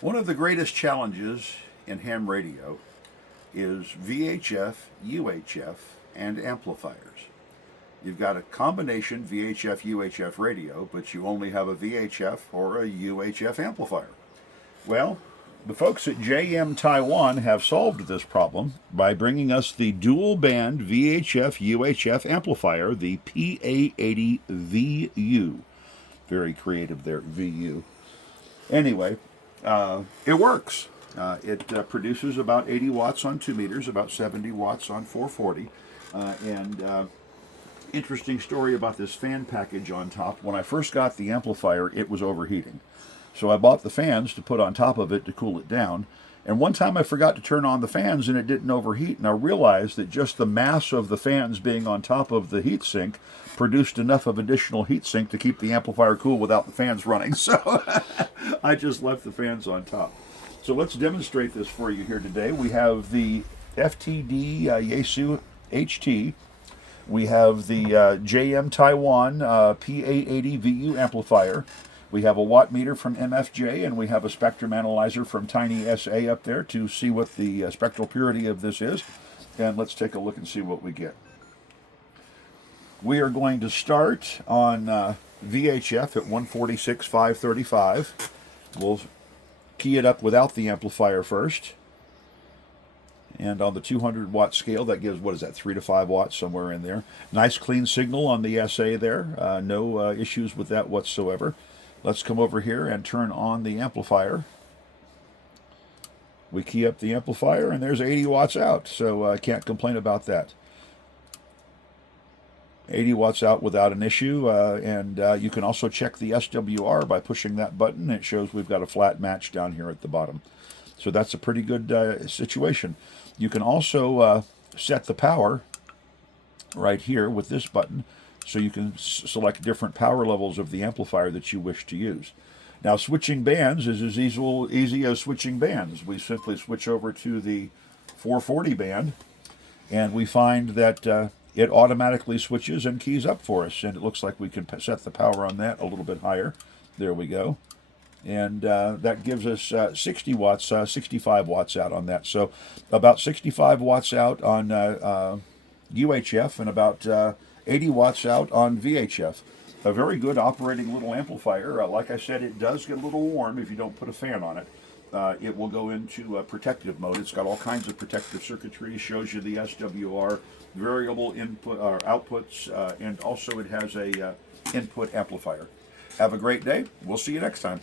One of the greatest challenges in ham radio is VHF, UHF, and amplifiers. You've got a combination VHF, UHF radio, but you only have a VHF or a UHF amplifier. Well, the folks at JM Taiwan have solved this problem by bringing us the dual band VHF UHF amplifier, the PA-80 VU. Very creative there, VU. Anyway, it works. It produces about 80 watts on 2 meters, about 70 watts on 440. And interesting story about this fan package on top. When I first got the amplifier, it was overheating. So I bought the fans to put on top of it to cool it down. And one time I forgot to turn on the fans and it didn't overheat. And I realized that just the mass of the fans being on top of the heatsink produced enough of additional heatsink to keep the amplifier cool without the fans running. So I just left the fans on top. So let's demonstrate this for you here today. We have the FTD Yaesu HT. We have the JM Taiwan PA-80 VU amplifier. We have a watt meter from MFJ, and we have a spectrum analyzer from Tiny SA up there to see what the spectral purity of this is. And let's take a look and see what we get. We are going to start on VHF at 146,535. We'll key it up without the amplifier first. And on the 200 watt scale, that gives, what is that, 3 to 5 watts, somewhere in there. Nice clean signal on the SA there. No issues with that whatsoever. Let's come over here and turn on the amplifier. We key up the amplifier and there's 80 watts out, so I can't complain about that. 80 watts out without an issue, and you can also check the SWR by pushing that button. It shows we've got a flat match down here at the bottom. So that's a pretty good situation. You can also set the power right here with this button, so you can select different power levels of the amplifier that you wish to use. Now, switching bands is as easy as switching bands. We simply switch over to the 440 band, and we find that it automatically switches and keys up for us. And it looks like we can set the power on that a little bit higher. There we go. And that gives us 60 watts, 65 watts out on that. So about 65 watts out on UHF and about 80 watts out on VHF. A very good operating little amplifier. Like I said, it does get a little warm if you don't put a fan on it. It will go into protective mode. It's got all kinds of protective circuitry. Shows you the SWR, variable input or outputs, and also it has a input amplifier. Have a great day. We'll see you next time.